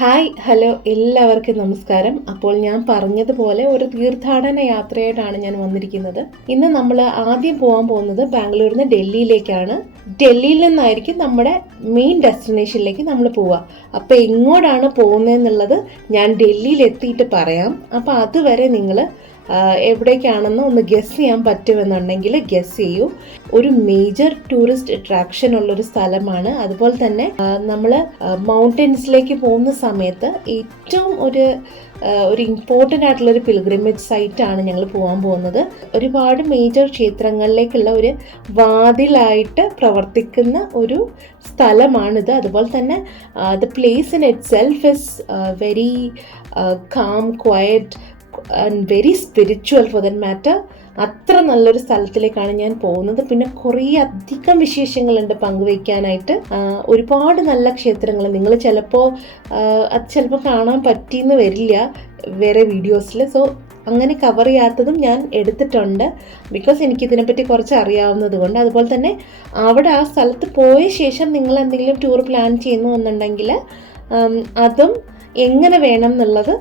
Hi hello എല്ലാവർക്കും നമസ്കാരം. അപ്പോൾ ഞാൻ പറഞ്ഞതുപോലെ ഒരു തീർത്ഥാടന യാത്രയായിട്ടാണ് ഞാൻ വന്നിരിക്കുന്നത്. ഇന്ന് നമ്മൾ ആദ്യം പോകാൻ പോകുന്നത് ബാംഗ്ലൂരിൽ നിന്ന് ഡൽഹിയിലേക്കാണ്. ഡൽഹിയിൽ നിന്നായിരിക്കും നമ്മുടെ മെയിൻ ഡെസ്റ്റിനേഷനിലേക്ക് നമ്മൾ പോവുക. അപ്പോൾ എങ്ങോട്ടാണ് പോകുന്നതെന്നുള്ളത് ഞാൻ ഡൽഹിയിൽ എത്തിയിട്ട് പറയാം. അപ്പോൾ അതുവരെ നിങ്ങൾ എവിടേക്കാണെന്ന് ഒന്ന് ഗസ് ചെയ്യാൻ പറ്റുമെന്നുണ്ടെങ്കിൽ ഗസ് ചെയ്യൂ. ഒരു മേജർ ടൂറിസ്റ്റ് അട്രാക്ഷൻ ഉള്ളൊരു സ്ഥലമാണ്. അതുപോലെ തന്നെ നമ്മൾ മൗണ്ടൻസിലേക്ക് പോകുന്ന സമയത്ത് ഏറ്റവും ഒരു ഇമ്പോർട്ടൻ്റ് ആയിട്ടുള്ളൊരു പിൽഗ്രിമേജ് സൈറ്റാണ് ഞങ്ങൾ പോകാൻ പോകുന്നത്. ഒരുപാട് മേജർ ക്ഷേത്രങ്ങളിലേക്കുള്ള ഒരു വാതിലായിട്ട് പ്രവർത്തിക്കുന്ന ഒരു സ്ഥലമാണിത്. അതുപോലെ തന്നെ the place in it self is very calm, quiet and very spiritual for that matter. അത്ര നല്ലൊരു സ്ഥലത്തിലേക്കാണ് ഞാൻ പോകുന്നത്. പിന്നെ കുറേ അധികം വിശേഷങ്ങളുണ്ട് പങ്കുവയ്ക്കാനായിട്ട്. ഒരുപാട് നല്ല ക്ഷേത്രങ്ങൾ നിങ്ങൾ ചിലപ്പോൾ കാണാൻ പറ്റിയെന്ന് വരില്ല വേറെ വീഡിയോസിൽ. സോ അങ്ങനെ കവർ ചെയ്യാത്തതും ഞാൻ എടുത്തിട്ടുണ്ട്, ബിക്കോസ് എനിക്കിതിനെപ്പറ്റി കുറച്ച് അറിയാവുന്നത് കൊണ്ട്. അതുപോലെ തന്നെ അവിടെ ആ സ്ഥലത്ത് പോയ ശേഷം നിങ്ങൾ എന്തെങ്കിലും ടൂർ പ്ലാൻ ചെയ്യുന്നു എന്നുണ്ടെങ്കിൽ അതും എങ്ങനെ വേണം എന്നുള്ളത്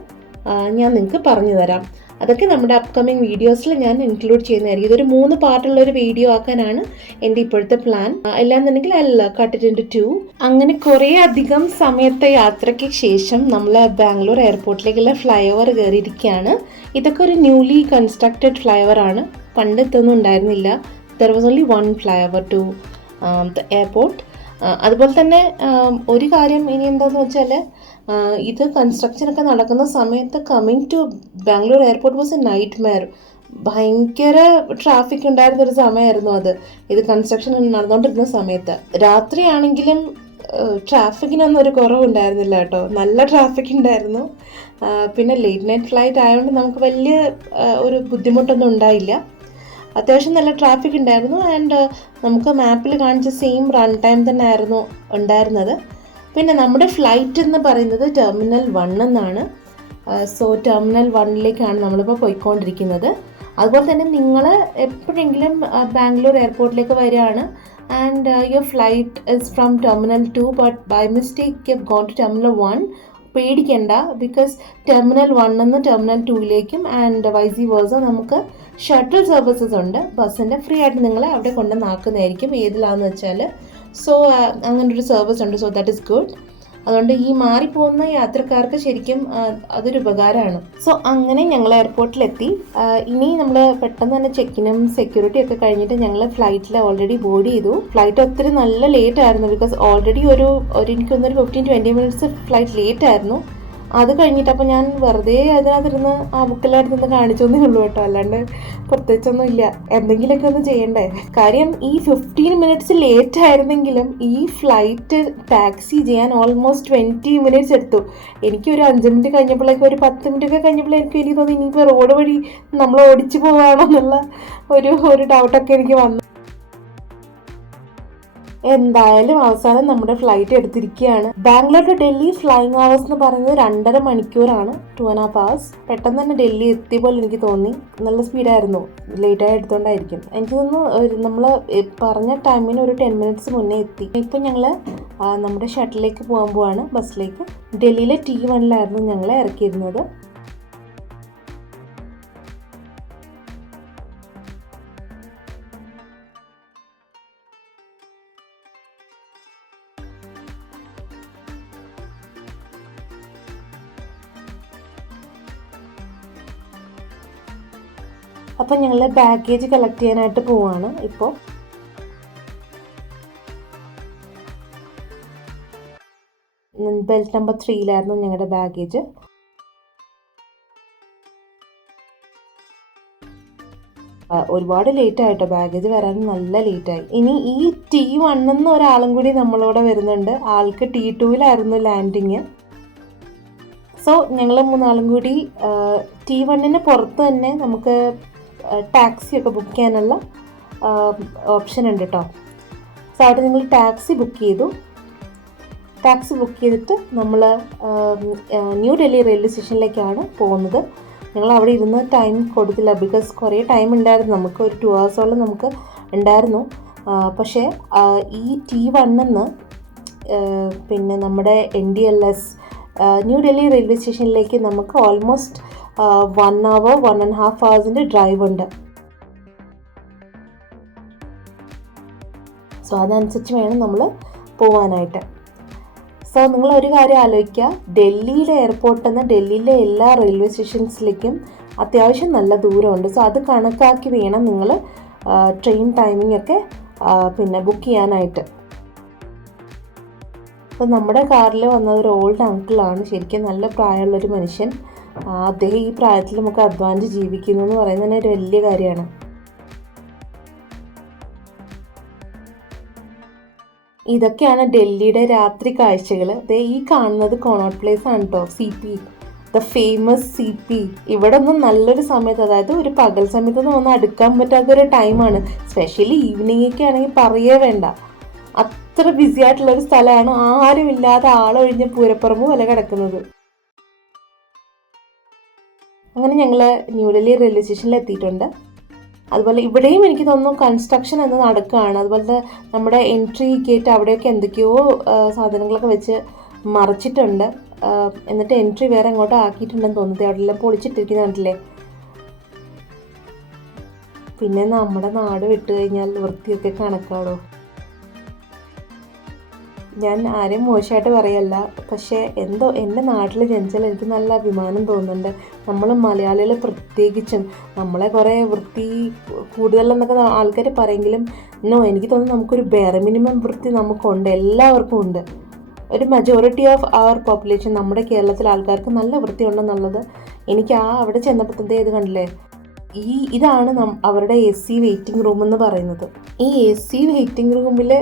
ഞാൻ നിങ്ങൾക്ക് പറഞ്ഞു തരാം. അതൊക്കെ നമ്മുടെ അപ്കമിങ് വീഡിയോസിൽ ഞാൻ ഇൻക്ലൂഡ് ചെയ്യുന്നതായിരിക്കും. ഇതൊരു 3 പാർട്ടുള്ളൊരു വീഡിയോ ആക്കാനാണ് എൻ്റെ ഇപ്പോഴത്തെ പ്ലാൻ. അല്ലാന്നുണ്ടെങ്കിൽ അല്ല കട്ട് ഇറ്റ് ഇൻടു 2. അങ്ങനെ കുറേ അധികം സമയത്തെ യാത്രയ്ക്ക് ശേഷം നമ്മൾ ബാംഗ്ലൂർ എയർപോർട്ടിലേക്കുള്ള ഫ്ലൈ ഓവർ കയറിയിരിക്കുകയാണ്. ഇതൊക്കെ ഒരു ന്യൂലി കൺസ്ട്രക്റ്റഡ് ഫ്ലൈ ഓവർ ആണ്. പണ്ട് ഇതൊന്നും ഉണ്ടായിരുന്നില്ല. There was only 1 flyover to the airport. അതുപോലെ തന്നെ ഒരു കാര്യം ഇനി എന്താണെന്ന് വെച്ചാൽ, ഇത് കൺസ്ട്രക്ഷനൊക്കെ നടക്കുന്ന സമയത്ത് coming to Bangalore airport was a nightmare. ഭയങ്കര ട്രാഫിക് ഉണ്ടായിരുന്നൊരു സമയമായിരുന്നു അത്, ഇത് കൺസ്ട്രക്ഷൻ നടന്നുകൊണ്ടിരുന്ന സമയത്ത്. രാത്രിയാണെങ്കിലും ട്രാഫിക്കിനൊന്നും ഒരു കുറവുണ്ടായിരുന്നില്ല കേട്ടോ, നല്ല ട്രാഫിക് ഉണ്ടായിരുന്നു. പിന്നെ ലേറ്റ് നൈറ്റ് ഫ്ലൈറ്റ് ആയതുകൊണ്ട് നമുക്ക് വലിയ ഒരു ബുദ്ധിമുട്ടൊന്നും ഉണ്ടായില്ല. അത്യാവശ്യം നല്ല ട്രാഫിക് ഉണ്ടായിരുന്നു. ആൻഡ് നമുക്ക് മാപ്പിൽ കാണിച്ച സെയിം റൺ ടൈം തന്നെ ആയിരുന്നു ഉണ്ടായിരുന്നത്. പിന്നെ നമ്മുടെ ഫ്ലൈറ്റ് എന്ന് പറയുന്നത് ടെർമിനൽ 1 എന്നാണ്. സോ ടെർമിനൽ 1ലേക്കാണ് നമ്മളിപ്പോൾ പോയിക്കൊണ്ടിരിക്കുന്നത്. അതുപോലെ തന്നെ നിങ്ങൾ എപ്പോഴെങ്കിലും ബാംഗ്ലൂർ എയർപോർട്ടിലേക്ക് വരികയാണ് and your flight is from terminal 2 but by mistake you have gone to terminal 1, പേടിക്കണ്ട. ബിക്കോസ് ടെർമിനൽ 1 നിന്ന് ടെർമിനൽ 2ലേക്കും ആൻഡ് വൈസി വേഴ്സ നമുക്ക് ഷട്ടിൽ സർവീസസ് ഉണ്ട്. ബസ്സിൻ്റെ ഫ്രീ ആയിട്ട് നിങ്ങളെ അവിടെ കൊണ്ടുവന്നാക്കുന്നതായിരിക്കും ഏതിലാന്ന് വെച്ചാൽ. സോ അങ്ങനൊരു സർവീസ് ഉണ്ട്. So that is good. അതുകൊണ്ട് ഈ മാറിപ്പോകുന്ന യാത്രക്കാർക്ക് ശരിക്കും അതൊരു ഉപകാരമാണ്. സോ അങ്ങനെ ഞങ്ങൾ എയർപോർട്ടിലെത്തി. ഇനി നമ്മൾ പെട്ടെന്ന് തന്നെ ചെക്കിനും സെക്യൂരിറ്റി ഒക്കെ കഴിഞ്ഞിട്ട് ഞങ്ങൾ ഫ്ലൈറ്റിൽ ഓൾറെഡി ബോർഡ് ചെയ്തു. ഫ്ലൈറ്റ് ഒത്തിരി നല്ല ലേറ്റ് ആയിരുന്നു, ബിക്കോസ് ഓൾറെഡി എനിക്കൊന്നൊരു 15-20 മിനിറ്റ്സ് ഫ്ലൈറ്റ് ലേറ്റ് ആയിരുന്നു. അത് കഴിഞ്ഞിട്ട് അപ്പോൾ ഞാൻ വെറുതെ അതിനകത്തിരുന്ന് ആ ബുക്കെല്ലാം നിന്ന് കാണിച്ചൊന്നേ ഉള്ളൂ കേട്ടോ, അല്ലാണ്ട് പ്രത്യേകിച്ചൊന്നും ഇല്ല. എന്തെങ്കിലുമൊക്കെ ഒന്ന് ചെയ്യണ്ടേ. കാര്യം ഈ 15 മിനിറ്റ്സ് ലേറ്റ് ആയിരുന്നെങ്കിലും ഈ ഫ്ലൈറ്റ് ടാക്സി ചെയ്യാൻ ഓൾമോസ്റ്റ് 20 മിനിറ്റ്സ് എടുത്തു. എനിക്കൊരു 5 മിനിറ്റ് കഴിഞ്ഞപ്പോഴേക്കും ഒരു 10 മിനിറ്റൊക്കെ കഴിഞ്ഞപ്പോഴേക്കും എനിക്ക് തോന്നി ഇനിയിപ്പോൾ റോഡ് വഴി നമ്മൾ ഓടിച്ചു പോവുകയാണോ എന്നുള്ള ഒരു ഡൗട്ടൊക്കെ എനിക്ക് വന്നു. എന്തായാലും അവസാനം നമ്മുടെ ഫ്ലൈറ്റ് എടുത്തിരിക്കുകയാണ്. Bangalore to Delhi flying hours എന്ന് പറയുന്നത് 2.5 മണിക്കൂറാണ്, 2.5 hours. പെട്ടെന്ന് തന്നെ ഡൽഹി എത്തിയ പോലെ എനിക്ക് തോന്നി. നല്ല സ്പീഡായിരുന്നു, ലേറ്റായി എടുത്തോണ്ടായിരിക്കും. എനിക്ക് തോന്നുന്നു നമ്മൾ പറഞ്ഞ ടൈമിന് ഒരു 10 മിനിറ്റ്സ് മുന്നേ എത്തി. ഇപ്പം ഞങ്ങൾ നമ്മുടെ ഷട്ടിലേക്ക് പോകാൻ പോവാണ്, ബസ്സിലേക്ക്. ഡൽഹിയിലെ T1 ഞങ്ങളെ ഇറക്കിയിരുന്നത്. അപ്പം ഞങ്ങൾ ബാഗേജ് കളക്ട് ചെയ്യാനായിട്ട് പോവാണ്. ഇപ്പോൾ ബെൽറ്റ് നമ്പർ 3 ഞങ്ങളുടെ ബാഗേജ്. ഒരുപാട് ലേറ്റ് ആയിട്ടോ, ബാഗേജ് വരാൻ നല്ല ലേറ്റായി. ഇനി ഈ T1 ഒരാളും കൂടി നമ്മളോട് വരുന്നുണ്ട്. ആൾക്ക് T2 ലാൻഡിങ്. സോ ഞങ്ങൾ 3 ആളും കൂടി T1 പുറത്ത് തന്നെ നമുക്ക് ടാക്സിയൊക്കെ ബുക്ക് ചെയ്യാനുള്ള ഓപ്ഷൻ ഉണ്ട് കേട്ടോ. സോ അവിടെ നിങ്ങൾ ടാക്സി ബുക്ക് ചെയ്തിട്ട് നമ്മൾ ന്യൂ ഡൽഹി റെയിൽവേ സ്റ്റേഷനിലേക്കാണ് പോകുന്നത്. ഞങ്ങൾ അവിടെ ഇരുന്ന് ടൈം കൊടുത്തില്ല, ബിക്കോസ് കുറേ ടൈം ഉണ്ടായിരുന്നു. നമുക്ക് ഒരു 2 hours നമുക്ക് ഉണ്ടായിരുന്നു. പക്ഷേ ഈ T1 പിന്നെ നമ്മുടെ NDLS ന്യൂ ഡൽഹി റെയിൽവേ സ്റ്റേഷനിലേക്ക് നമുക്ക് ഓൾമോസ്റ്റ് 1 hour 1.5 hours ഡ്രൈവ് ഉണ്ട്. സോ അതനുസരിച്ച് വേണം നമ്മൾ പോകാനായിട്ട്. സോ നിങ്ങൾ ഒരു കാര്യം ആലോചിക്കുക, ഡൽഹിയിലെ എയർപോർട്ടിൽ നിന്ന് ഡൽഹിയിലെ എല്ലാ റെയിൽവേ സ്റ്റേഷൻസിലേക്കും അത്യാവശ്യം നല്ല ദൂരമുണ്ട്. സോ അത് കണക്കാക്കി വേണം നിങ്ങൾ ട്രെയിൻ ടൈമിംഗ് ഒക്കെ പിന്നെ ബുക്ക് ചെയ്യാനായിട്ട്. അപ്പോൾ നമ്മുടെ കാറിൽ വന്നത് ഒരു ഓൾഡ് അങ്കിളാണ്, ശരിക്കും നല്ല പ്രായമുള്ളൊരു മനുഷ്യൻ. അദ്ദേഹം ഈ പ്രായത്തിൽ നമുക്ക് അധ്വാനിച്ച് ജീവിക്കുന്നു എന്ന് പറയുന്നത് തന്നെ ഒരു വലിയ കാര്യമാണ്. ഇതൊക്കെയാണ് ഡൽഹിയുടെ രാത്രി കാഴ്ചകൾ. ഈ കാണുന്നത് കൊണോട്ട് പ്ലേസ് ആണ് കേട്ടോ, CP, ദ ഫേമസ് CP. ഇവിടെ ഒന്നും നല്ലൊരു സമയത്ത്, അതായത് ഒരു പകൽ സമയത്തൊന്നും ഒന്നും അടുക്കാൻ പറ്റാത്തൊരു ടൈമാണ്. സ്പെഷ്യലി ഈവനിങ്ങൊക്കെ ആണെങ്കിൽ പറയേ വേണ്ട, അത്ര ബിസി ആയിട്ടുള്ളൊരു സ്ഥലമാണ്. ആരുമില്ലാതെ ആളൊഴിഞ്ഞ പൂരപ്പുറമ്പ് പോലെ കിടക്കുന്നത്. അങ്ങനെ ഞങ്ങൾ ന്യൂഡൽഹി റെയിൽവേ സ്റ്റേഷനിൽ എത്തിയിട്ടുണ്ട്. അതുപോലെ ഇവിടെയും എനിക്ക് തോന്നുന്നു കൺസ്ട്രക്ഷൻ എന്ന് നടക്കുകയാണ്. അതുപോലെ നമ്മുടെ എൻട്രി ഗേറ്റ് അവിടെയൊക്കെ എന്തൊക്കെയോ സാധനങ്ങളൊക്കെ വെച്ച് മറച്ചിട്ടുണ്ട്. എന്നിട്ട് എൻട്രി വേറെ എങ്ങോട്ടോ ആക്കിയിട്ടുണ്ടെന്ന് തോന്നുന്നത്. അവിടെ എല്ലാം പൊളിച്ചിട്ടിരിക്കുന്ന കണ്ടില്ലേ. പിന്നെ നമ്മുടെ നാട് വിട്ട് കഴിഞ്ഞാൽ വൃത്തിയൊക്കെ കണക്കാടോ. ഞാൻ ആരെയും മോശമായിട്ട് പറയല്ല, പക്ഷേ എന്തോ എൻ്റെ നാട്ടിൽ ജനിച്ചാൽ എനിക്ക് നല്ല അഭിമാനം തോന്നുന്നുണ്ട്. നമ്മൾ മലയാളികൾ പ്രത്യേകിച്ചും നമ്മളെ കുറേ വൃത്തി കൂടുതലെന്നൊക്കെ ആൾക്കാർ പറയെങ്കിലും എനിക്ക് തോന്നുന്നു നമുക്കൊരു ബെയർ മിനിമം വൃത്തി നമുക്കുണ്ട്, എല്ലാവർക്കും ഉണ്ട്. ഒരു മെജോറിറ്റി ഓഫ് അവർ പോപ്പുലേഷൻ നമ്മുടെ കേരളത്തിലെ ആൾക്കാർക്ക് നല്ല വൃത്തി ഉണ്ടെന്നുള്ളത് എനിക്ക് അവിടെ ചെന്നപ്പോഴത്തെ ഇത് കണ്ടില്ലേ. ഇതാണ് അവരുടെ AC വെയിറ്റിംഗ് റൂം എന്ന് പറയുന്നത്. ഈ AC വെയിറ്റിംഗ് റൂമിൽ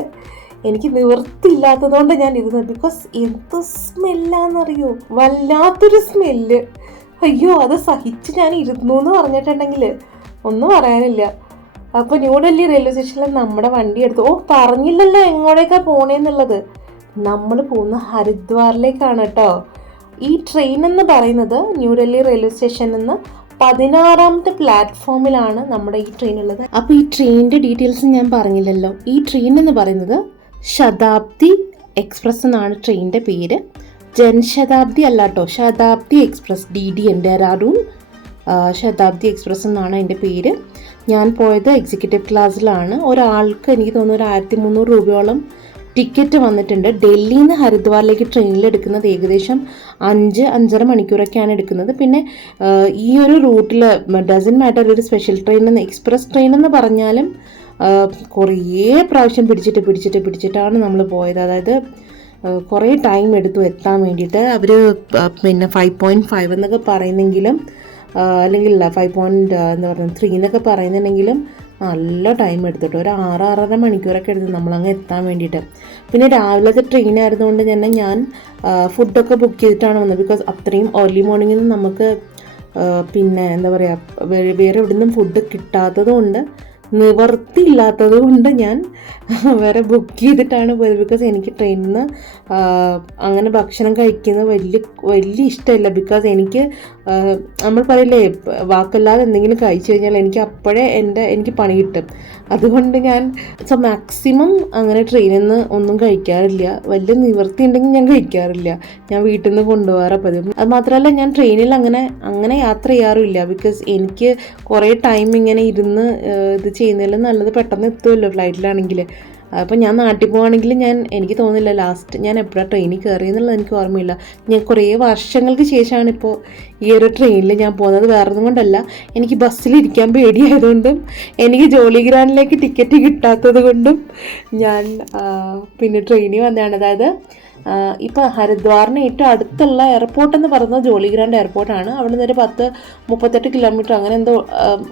എനിക്ക് നിവൃത്തിയില്ലാത്തതുകൊണ്ട് ഞാൻ ഇരുന്നത്. ബിക്കോസ് എന്ത് സ്മെല്ലാന്നറിയോ, വല്ലാത്തൊരു സ്മെല്ല്. അയ്യോ, അത് സഹിച്ച് ഞാൻ ഇരുന്നു എന്ന് പറഞ്ഞിട്ടുണ്ടെങ്കിൽ ഒന്നും പറയാനില്ല. അപ്പോൾ ന്യൂഡൽഹി റെയിൽവേ സ്റ്റേഷനിൽ നമ്മുടെ വണ്ടി എടുത്തു. പറഞ്ഞില്ലല്ലോ എങ്ങോട്ടേക്കാണ് പോണേന്നുള്ളത്. നമ്മൾ പോകുന്ന ഹരിദ്വാറിലേക്കാണ് കേട്ടോ. ഈ ട്രെയിൻ എന്ന് പറയുന്നത് ന്യൂഡൽഹി റെയിൽവേ സ്റ്റേഷനിൽ നിന്ന് 16ാമത്തെ പ്ലാറ്റ്ഫോമിലാണ് നമ്മുടെ ഈ ട്രെയിൻ ഉള്ളത്. അപ്പോൾ ഈ ട്രെയിനിൻ്റെ ഡീറ്റെയിൽസ് ഞാൻ പറഞ്ഞില്ലല്ലോ. ഈ ട്രെയിൻ എന്ന് പറയുന്നത് ശതാബ്ദി എക്സ്പ്രസ് എന്നാണ് ട്രെയിനിൻ്റെ പേര്. ജൻശതാബ്ദി അല്ല കേട്ടോ, ശതാബ്ദി എക്സ്പ്രസ്, DDN ഡെറാഡൂൺ ശതാബ്ദി എക്സ്പ്രസ് എന്നാണ് അതിൻ്റെ പേര്. ഞാൻ പോയത് എക്സിക്യൂട്ടീവ് ക്ലാസ്സിലാണ്. ഒരാൾക്ക് എനിക്ക് തോന്നുന്നു 1300 രൂപയോളം ടിക്കറ്റ് വന്നിട്ടുണ്ട്. ഡൽഹിയിൽ നിന്ന് ഹരിദ്വാറിലേക്ക് ട്രെയിനിൽ എടുക്കുന്നത് ഏകദേശം 5-5.5 മണിക്കൂറൊക്കെയാണ് എടുക്കുന്നത്. പിന്നെ ഈ ഒരു റൂട്ടിൽ ഡസൻ മാറ്റർ ഒരു സ്പെഷ്യൽ ട്രെയിൻ എക്സ്പ്രസ് ട്രെയിൻ എന്ന് പറഞ്ഞാലും കുറേ പ്രാവശ്യം പിടിച്ചിട്ടാണ് നമ്മൾ പോയത്. അതായത് കുറേ ടൈം എടുത്തു എത്താൻ വേണ്ടിയിട്ട്. അവർ പിന്നെ 5.5 എന്നൊക്കെ പറയുന്നെങ്കിലും അല്ലെങ്കിൽ 5.3 എന്നൊക്കെ പറയുന്നുണ്ടെങ്കിലും നല്ല ടൈം എടുത്തിട്ട് ഒരു 6-6.5 മണിക്കൂറൊക്കെ എടുത്തു നമ്മളങ്ങ് എത്താൻ വേണ്ടിയിട്ട്. പിന്നെ രാവിലത്തെ ട്രെയിൻ ആയിരുന്നുകൊണ്ട് തന്നെ ഞാൻ ഫുഡൊക്കെ ബുക്ക് ചെയ്തിട്ടാണ് വന്നത്. ബിക്കോസ് അത്രയും ഏർലി മോർണിംഗിൽ നിന്ന് നമുക്ക് പിന്നെ എന്താ പറയുക, വേറെ എവിടെ നിന്നും ഫുഡ് കിട്ടാത്തത് കൊണ്ട്, നിവർത്തിയില്ലാത്തത് കൊണ്ട് ഞാൻ വേറെ ബുക്ക് ചെയ്തിട്ടാണ് പോയത്. ബിക്കോസ് എനിക്ക് ട്രെയിനിൽ നിന്ന് അങ്ങനെ ഭക്ഷണം കഴിക്കുന്നത് വലിയ ഇഷ്ടമില്ല. ബിക്കോസ് എനിക്ക് നമ്മൾ പറയില്ലേ, വാക്കല്ലാതെ എന്തെങ്കിലും കഴിച്ചു കഴിഞ്ഞാൽ എനിക്ക് പണി കിട്ടും. അതുകൊണ്ട് ഞാൻ മാക്സിമം അങ്ങനെ ട്രെയിനിൽ നിന്ന് ഒന്നും കഴിക്കാറില്ല. വലിയ നിവൃത്തി ഉണ്ടെങ്കിൽ ഞാൻ കഴിക്കാറില്ല. ഞാൻ വീട്ടിൽ നിന്ന് കൊണ്ടുപോകാറ് പതിവ്. അത് മാത്രമല്ല ഞാൻ ട്രെയിനിൽ അങ്ങനെ യാത്ര ചെയ്യാറില്ല. ബിക്കോസ് എനിക്ക് കുറേ ടൈം ഇങ്ങനെ ഇരുന്ന് ഇത് ചെയ്യുന്നതിലും നല്ലത് പെട്ടെന്ന് എത്തുമല്ലോ ഫ്ലൈറ്റിലാണെങ്കിൽ. അപ്പോൾ ഞാൻ നാട്ടിൽ പോവുകയാണെങ്കിൽ എനിക്ക് തോന്നുന്നില്ല ലാസ്റ്റ് ഞാൻ എപ്പോഴാണ് ട്രെയിനിൽ കയറിയെന്നുള്ളത് എനിക്ക് ഓർമ്മയില്ല. ഞാൻ കുറേ വർഷങ്ങൾക്ക് ശേഷമാണ് ഇപ്പോൾ ഈ ഒരു ട്രെയിനിൽ ഞാൻ പോകുന്നത്. വേറൊന്നും കൊണ്ടല്ല, എനിക്ക് ബസ്സിലിരിക്കാൻ പേടിയായതുകൊണ്ടും എനിക്ക് ജോലിഗ്രാൻഡിലേക്ക് ടിക്കറ്റ് കിട്ടാത്തത് കൊണ്ടും ഞാൻ പിന്നെ ട്രെയിനിൽ വന്നതാണ്. അതായത് ഇപ്പോൾ ഹരിദ്വാറിന് ഏറ്റവും അടുത്തുള്ള എയർപോർട്ട് എന്ന് പറയുന്നത് ജോലിഗ്രാൻഡ് എയർപോർട്ടാണ്. അവിടെ നിന്ന് ഒരു 38 കിലോമീറ്റർ അങ്ങനെ എന്തോ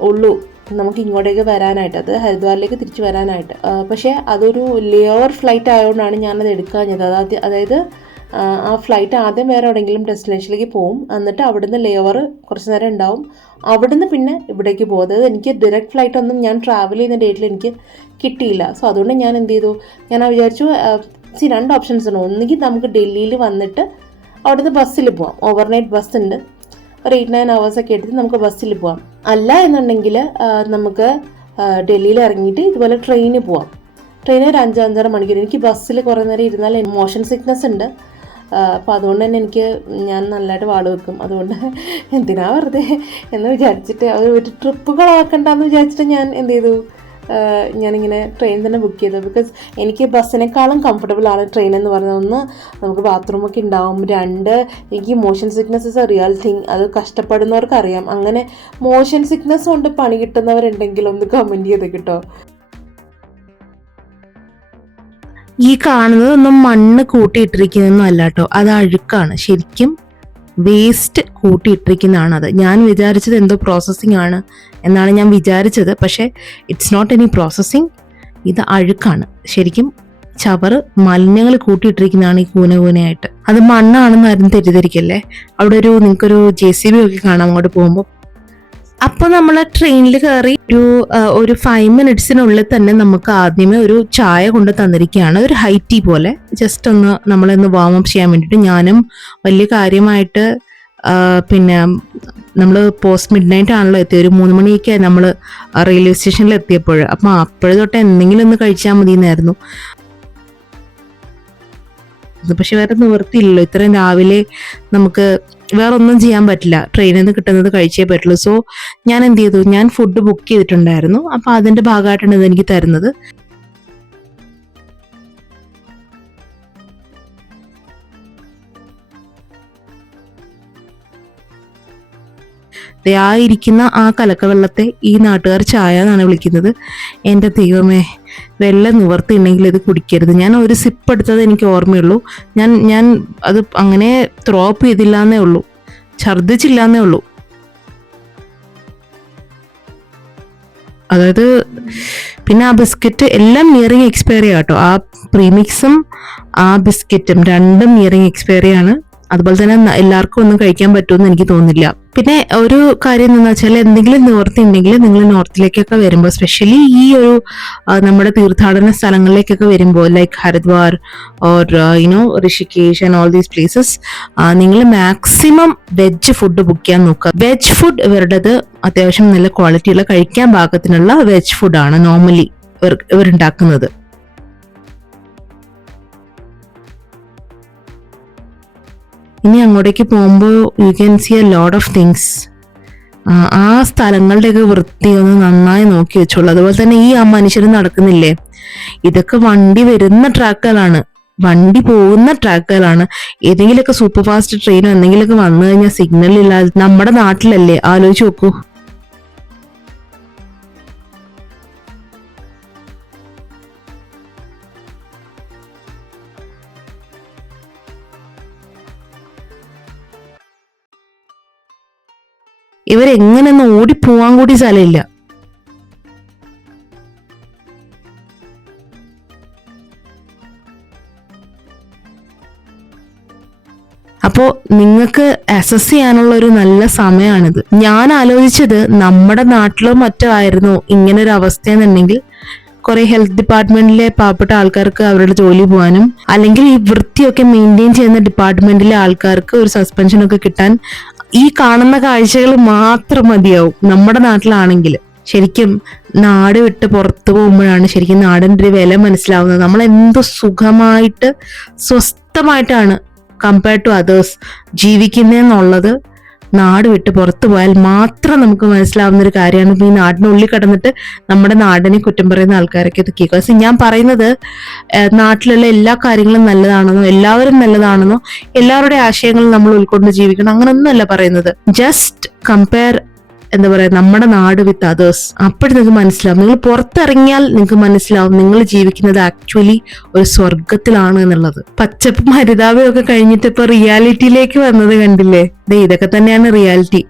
ഉള്ളൂ നമുക്ക് ഇങ്ങോട്ടേക്ക് വരാനായിട്ട്, അത് ഹരിദ്വാറിലേക്ക് തിരിച്ച് വരാനായിട്ട്. പക്ഷേ അതൊരു ലേഓവർ ഫ്ലൈറ്റ് ആയതുകൊണ്ടാണ് ഞാനത് എടുക്കാഞ്ഞത്. അതായത് ആ ഫ്ലൈറ്റ് ആദ്യം വേറെ എവിടെയെങ്കിലും ഡെസ്റ്റിനേഷനിലേക്ക് പോകും, എന്നിട്ട് അവിടുന്ന് ലേഓവർ കുറച്ച് നേരം ഉണ്ടാവും, അവിടുന്ന് പിന്നെ ഇവിടേക്ക് പോകും. അതായത് എനിക്ക് ഡയറക്റ്റ് ഫ്ലൈറ്റ് ഒന്നും ഞാൻ ട്രാവൽ ചെയ്യുന്ന ഡേറ്റിൽ എനിക്ക് കിട്ടിയില്ല. സോ അതുകൊണ്ട് ഞാൻ എന്ത് ചെയ്തു, ഞാൻ വിചാരിച്ചു 2 ഓപ്ഷൻസ് ഉണ്ട്. ഒന്നുകിൽ നമുക്ക് ഡൽഹിയിൽ വന്നിട്ട് അവിടുന്ന് ബസ്സിൽ പോവാം, ഓവർനൈറ്റ് ബസ് ഉണ്ട്, ഒരു 8-9 hours എടുത്ത് നമുക്ക് ബസ്സിൽ പോവാം. അല്ല എന്നുണ്ടെങ്കിൽ നമുക്ക് ഡൽഹിയിൽ ഇറങ്ങിയിട്ട് ഇതുപോലെ ട്രെയിനിൽ പോവാം. ട്രെയിനിൽ ഒരു 5-5.5 മണിക്കൂർ. എനിക്ക് ബസ്സിൽ കുറേ നേരം ഇരുന്നാൽ മോഷൻ സിക്നസ് ഉണ്ട്. അപ്പോൾ അതുകൊണ്ട് തന്നെ ഞാൻ നല്ലതായിട്ട് വാട് വെക്കും. അതുകൊണ്ട് എന്തിനാ വെറുതെ എന്ന് വിചാരിച്ചിട്ട് ഒരു ട്രിപ്പുകളാക്കണ്ടെന്ന് വിചാരിച്ചിട്ട് ഞാൻ എന്ത് ചെയ്തു, ഞാനിങ്ങനെ ട്രെയിൻ തന്നെ ബുക്ക് ചെയ്തു. ബിക്കോസ് എനിക്ക് ബസ്സിനേക്കാളും കംഫർട്ടബിൾ ആണ് ട്രെയിൻ എന്ന് പറയുന്നത്. ഒന്ന്, നമുക്ക് ബാത്റൂമൊക്കെ ഉണ്ടാവും. രണ്ട്, എനിക്ക് motion sickness is A real thing. അത് കഷ്ടപ്പെടുന്നവർക്കറിയാം. അങ്ങനെ മോഷൻ സിക്നസ് കൊണ്ട് പണി കിട്ടുന്നവരുണ്ടെങ്കിൽ ഒന്ന് കമൻറ്റ് ചെയ്ത് കേട്ടോ. ഈ കാണുന്നതൊന്നും മണ്ണ് കൂട്ടിയിട്ടിരിക്കുന്നതൊന്നും അല്ല കേട്ടോ, അത് അഴുക്കാണ്. ശരിക്കും വേസ്റ്റ് കൂട്ടിയിട്ടിരിക്കുന്നതാണ് അത്. ഞാൻ വിചാരിച്ചത് എന്തോ പ്രോസസ്സിങ് ആണ് എന്നാണ് ഞാൻ വിചാരിച്ചത്. പക്ഷേ ഇറ്റ്സ് നോട്ട് എനി പ്രോസസ്സിങ്. ഇത് അഴുക്കാണ്. ശരിക്കും ചവറ് മാലിന്യങ്ങൾ കൂട്ടിയിട്ടിരിക്കുന്നതാണ് ഈ കൂനയായിട്ട്. അത് മണ്ണാണെന്ന് ആരും തെറ്റിദ്ധരിക്കല്ലേ. അവിടെ നിങ്ങൾക്കൊരു JCB ഒക്കെ കാണാം അങ്ങോട്ട് പോകുമ്പോൾ. അപ്പോൾ നമ്മൾ ട്രെയിനിൽ കയറി ഒരു 5 മിനിറ്റ്സിനുള്ളിൽ തന്നെ നമുക്ക് ആദ്യമേ ഒരു ചായ കൊണ്ട് തന്നിരിക്കുകയാണ്. ഒരു ഹൈ ടീ പോലെ, ജസ്റ്റ് നമ്മളൊന്ന് വാം അപ്പ് ചെയ്യാൻ വേണ്ടിയിട്ട്. ഞാനും വലിയ കാര്യമായിട്ട് പിന്നെ നമ്മൾ പോസ്റ്റ് മിഡ് നൈറ്റ് ആണല്ലോ എത്തിയത്. ഒരു 3 മണിയൊക്കെ നമ്മൾ റെയിൽവേ സ്റ്റേഷനിൽ എത്തിയപ്പോൾ. അപ്പം അപ്പോഴും തൊട്ട് എന്തെങ്കിലും ഒന്ന് കഴിച്ചാൽ മതി എന്നായിരുന്നു. പക്ഷെ വേറെ നിവൃത്തിയില്ലല്ലോ, ഇത്രയും രാവിലെ നമുക്ക് വേറെ ഒന്നും ചെയ്യാൻ പറ്റില്ല. ട്രെയിനിൽ നിന്ന് കിട്ടുന്നത് കഴിച്ചേ പറ്റുള്ളൂ. സോ ഞാൻ എന്ത് ചെയ്തു, ഞാൻ ഫുഡ് ബുക്ക് ചെയ്തിട്ടുണ്ടായിരുന്നു. അപ്പം അതിന്റെ ഭാഗമായിട്ടാണ് ഇത് എനിക്ക് തരുന്നത്. ഇരിക്കുന്ന ആ കലക്കവെള്ളത്തെ ഈ നാട്ടുകാർ ചായ എന്നാണ് വിളിക്കുന്നത്. എൻ്റെ ദൈവമേ, വെള്ളം നിവർത്തി ഉണ്ടെങ്കിൽ ഇത് കുടിക്കരുത്. ഞാൻ ഒരു സിപ്പ് എടുത്തത് എനിക്ക് ഓർമ്മയുള്ളൂ. ഞാൻ അത് അങ്ങനെ ത്രോ അപ്പ് ചെയ്തില്ലാന്നേ ഉള്ളൂ, ഛർദ്ദിച്ചില്ലാന്നേ ഉള്ളൂ. അതായത് പിന്നെ ആ ബിസ്ക്കറ്റ് എല്ലാം നിയറിങ് എക്സ്പയറി ആട്ടോ. ആ പ്രീമിക്സും ആ ബിസ്ക്കറ്റും രണ്ടും നിയറിങ് എക്സ്പയറി ആണ്. അതുപോലെ തന്നെ എല്ലാവർക്കും ഒന്നും കഴിക്കാൻ പറ്റുമെന്ന് എനിക്ക് തോന്നുന്നില്ല. പിന്നെ ഒരു കാര്യം എന്താണെന്ന് വെച്ചാൽ, എന്തെങ്കിലും നിവർത്തി ഉണ്ടെങ്കിൽ നിങ്ങൾ നോർത്തിലേക്കൊക്കെ വരുമ്പോൾ, സ്പെഷ്യലി ഈ നമ്മുടെ തീർത്ഥാടന സ്ഥലങ്ങളിലേക്കൊക്കെ വരുമ്പോൾ, like Haridwar or Rishikesh and all these places, നിങ്ങൾ മാക്സിമം വെജ് ഫുഡ് ബുക്ക് ചെയ്യാൻ നോക്കുക. വെജ് ഫുഡ് ഇവരുടേത് അത്യാവശ്യം നല്ല ക്വാളിറ്റിയുള്ള, കഴിക്കാൻ പാകത്തിനുള്ള വെജ് ഫുഡാണ് നോർമലി ഇവരുണ്ടാക്കുന്നത്. ഇനി അങ്ങോട്ടേക്ക് പോകുമ്പോൾ you can see a lot of things. ആ സ്ഥലങ്ങളുടെയൊക്കെ വൃത്തി ഒന്ന് നന്നായി നോക്കി വെച്ചോളൂ. അതുപോലെ തന്നെ ഈ മനുഷ്യർ നടക്കുന്നില്ലേ, ഇതൊക്കെ വണ്ടി വരുന്ന ട്രാക്കുകളാണ്, വണ്ടി പോകുന്ന ട്രാക്കുകളാണ്. ഏതെങ്കിലുമൊക്കെ സൂപ്പർ ഫാസ്റ്റ് ട്രെയിനോ എന്തെങ്കിലുമൊക്കെ വന്നു കഴിഞ്ഞാൽ സിഗ്നൽ ഇല്ലാതെ, നമ്മുടെ നാട്ടിലല്ലേ, ആലോചിച്ച് നോക്കൂ. ഇവരെങ്ങനെയൊന്നും ഓടിപ്പോവാൻ കൂടി സ്ഥലമില്ല. അപ്പോൾ നിങ്ങൾക്ക് അസസ് ചെയ്യാനുള്ള ഒരു നല്ല സമയമാണിത്. ഞാൻ ആലോചിച്ചത് നമ്മുടെ നാട്ടിലോ മറ്റോ ആയിരുന്നു ഇങ്ങനൊരു അവസ്ഥയെന്നുണ്ടെങ്കിൽ കുറെ ഹെൽത്ത് ഡിപ്പാർട്ട്മെന്റിലെ പാവപ്പെട്ട ആൾക്കാർക്ക് അവരുടെ ജോലി പോകാനും, അല്ലെങ്കിൽ ഈ വൃത്തിയൊക്കെ മെയിൻറ്റെയിൻ ചെയ്യുന്ന ഡിപ്പാർട്ട്മെന്റിലെ ആൾക്കാർക്ക് ഒരു സസ്പെൻഷൻ ഒക്കെ കിട്ടാൻ ഈ കാണുന്ന കാഴ്ചകൾ മാത്രം മതിയാവും നമ്മുടെ നാട്ടിലാണെങ്കിൽ. ശരിക്കും നാട് വിട്ട് പുറത്തു പോകുമ്പോഴാണ് ശരിക്കും നാടിൻ്റെ ഒരു വില മനസ്സിലാവുന്നത്. നമ്മൾ എന്തോ സുഖമായിട്ട് സ്വസ്ഥമായിട്ടാണ് കമ്പയർഡ് ടു അതേഴ്സ് ജീവിക്കുന്നതെന്നുള്ളത് നാട് വിട്ട് പുറത്തു പോയാൽ മാത്രം നമുക്ക് മനസ്സിലാവുന്ന ഒരു കാര്യമാണ്. ഇപ്പൊ ഈ നാടിനുള്ളിൽ കിടന്നിട്ട് നമ്മുടെ നാടിനെ കുറ്റം പറയുന്ന ആൾക്കാരൊക്കെ ഇത് കേൾക്കുക. ഞാൻ പറയുന്നത് നാട്ടിലുള്ള എല്ലാ കാര്യങ്ങളും നല്ലതാണെന്നോ, എല്ലാവരും നല്ലതാണെന്നോ, എല്ലാവരുടെ ആശയങ്ങളും നമ്മൾ ഉൾക്കൊണ്ട് ജീവിക്കണം, അങ്ങനൊന്നുമല്ല പറയുന്നത്. ജസ്റ്റ് കമ്പയർ, എന്താ പറയാ, നമ്മുടെ നാട് വിത്ത് അതേഴ്സ്. അപ്പോഴും നിങ്ങൾക്ക് മനസ്സിലാവും, നിങ്ങൾ പുറത്തിറങ്ങിയാൽ നിങ്ങൾക്ക് മനസ്സിലാവും നിങ്ങൾ ജീവിക്കുന്നത് ആക്ച്വലി ഒരു സ്വർഗത്തിലാണ് എന്നുള്ളത്. പച്ചപ്പും ഹരിതാപയും ഒക്കെ കഴിഞ്ഞിട്ട് ഇപ്പൊ റിയാലിറ്റിയിലേക്ക് വന്നത് കണ്ടില്ലേ? ഇതൊക്കെ തന്നെയാണ് റിയാലിറ്റി.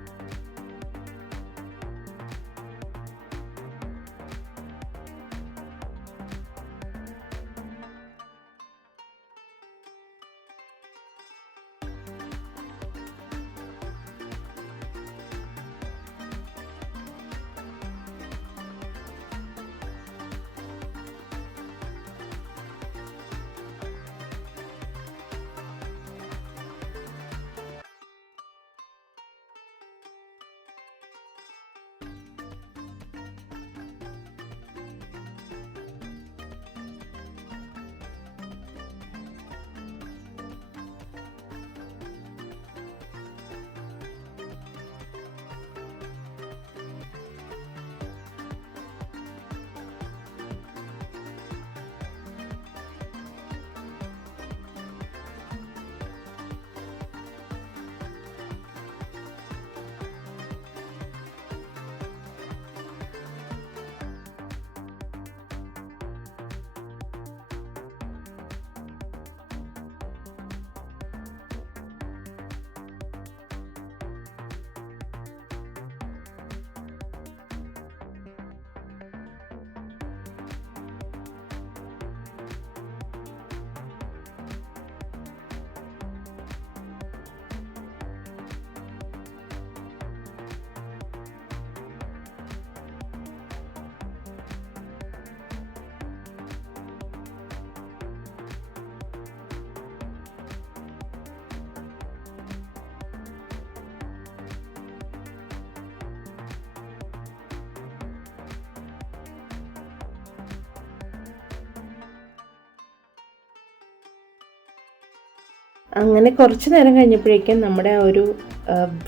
അങ്ങനെ കുറച്ച് നേരം കഴിഞ്ഞപ്പോഴേക്കും നമ്മുടെ ഒരു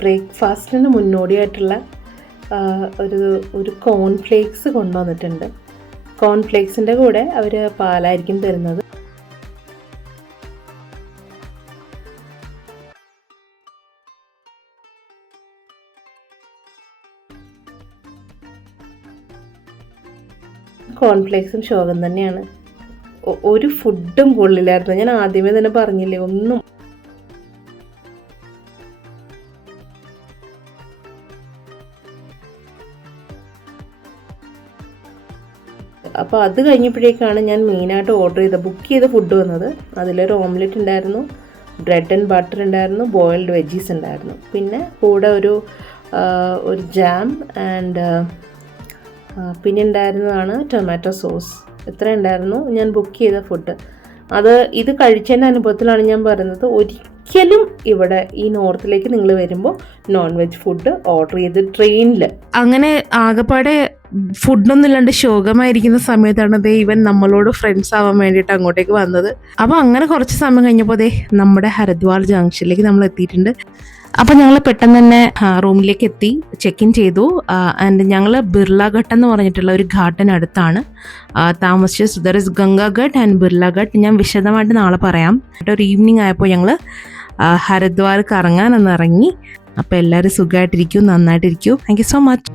ബ്രേക്ക്ഫാസ്റ്റിന് മുന്നോടിയായിട്ടുള്ള ഒരു കോൺഫ്ലേക്സ് കൊണ്ടുവന്നിട്ടുണ്ട്. കോൺഫ്ലേക്സിൻ്റെ കൂടെ അവർ പാലായിരിക്കും തരുന്നത്. കോൺഫ്ലേക്സും ശോകം തന്നെയാണ്. ഒരു ഫുഡും കൊള്ളില്ലായിരുന്നു. ഞാൻ ആദ്യമേ തന്നെ പറഞ്ഞില്ലേ, ഒന്നും. അപ്പോൾ അത് കഴിഞ്ഞപ്പോഴേക്കാണ് ഞാൻ മെയിനായിട്ട് ബുക്ക് ചെയ്ത ഫുഡ് വന്നത്. അതിലൊരു ഓംലെറ്റ് ഉണ്ടായിരുന്നു, ബ്രെഡ് ആൻഡ് ബട്ടർ ഉണ്ടായിരുന്നു, ബോയിൽഡ് വെജീസ് ഉണ്ടായിരുന്നു, പിന്നെ കൂടെ ഒരു ജാം ആൻഡ് പിന്നെ ഉണ്ടായിരുന്നതാണ് ടൊമാറ്റോ സോസ്. ഇത്ര ഉണ്ടായിരുന്നു ഞാൻ ബുക്ക് ചെയ്ത ഫുഡ്. ഇത് കഴിച്ചതിൻ്റെ അനുഭവത്തിലാണ് ഞാൻ പറയുന്നത്, ഒരിക്കലും ഇവിടെ ഈ നോർത്തിലേക്ക് നിങ്ങൾ വരുമ്പോൾ നോൺ വെജ് ഫുഡ് ഓർഡർ ചെയ്ത് ട്രെയിനിൽ. അങ്ങനെ ആകെപ്പാടെ ഫുഡൊന്നും ഇല്ലാണ്ട് ശോകമായിരിക്കുന്ന സമയത്താണ് ഇവൻ നമ്മളോട് ഫ്രണ്ട്സ് ആവാൻ വേണ്ടിയിട്ട് അങ്ങോട്ടേക്ക് വന്നത്. അപ്പോൾ അങ്ങനെ കുറച്ച് സമയം കഴിഞ്ഞപ്പോൾ നമ്മുടെ ഹരിദ്വാർ ജംഗ്ഷനിലേക്ക് നമ്മൾ എത്തിയിട്ടുണ്ട്. അപ്പോൾ ഞങ്ങൾ പെട്ടെന്ന് തന്നെ റൂമിലേക്ക് എത്തി, ചെക്ക് ഇൻ ചെയ്തു. ആൻഡ് ഞങ്ങൾ ബിർളാഘട്ട് എന്ന് പറഞ്ഞിട്ടുള്ള ഒരു ഘാട്ടിനടുത്താണ് താമസിച്ചത്. There is Gangaghat and Birlaghat. ഞാൻ വിശദമായിട്ട് നാളെ പറയാം. ഒരു ഈവനിങ് ആയപ്പോൾ ഞങ്ങൾ ഹരിദ്വാർ കറങ്ങാൻ ഒന്ന് ഇറങ്ങി. അപ്പോൾ എല്ലാവരും സുഖമായിട്ടിരിക്കും, നന്നായിട്ടിരിക്കും. Thank you so much.